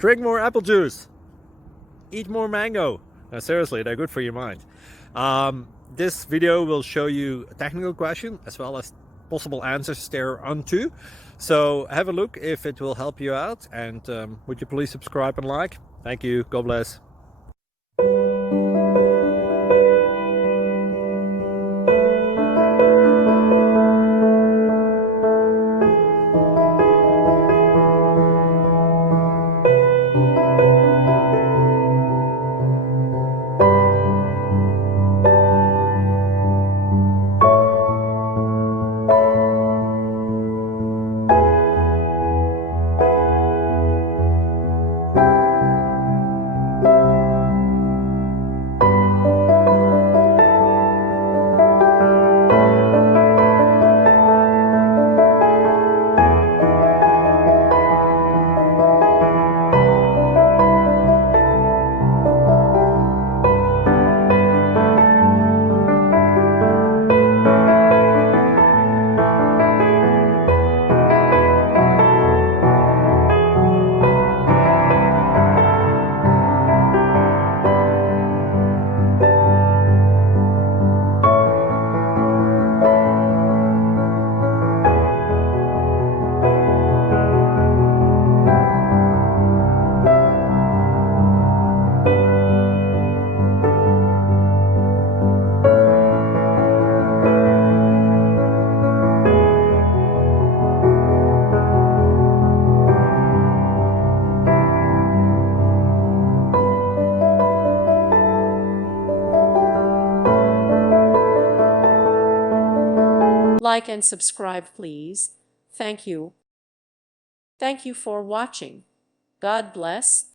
Drink more apple juice. Eat more mango. No, seriously, they're good for your mind. This video will show you a technical question as well as possible answers thereunto. So have a look if it will help you out, and would you please subscribe and like? Thank you. God bless. Like and subscribe, please. Thank you. Thank you for watching. God bless.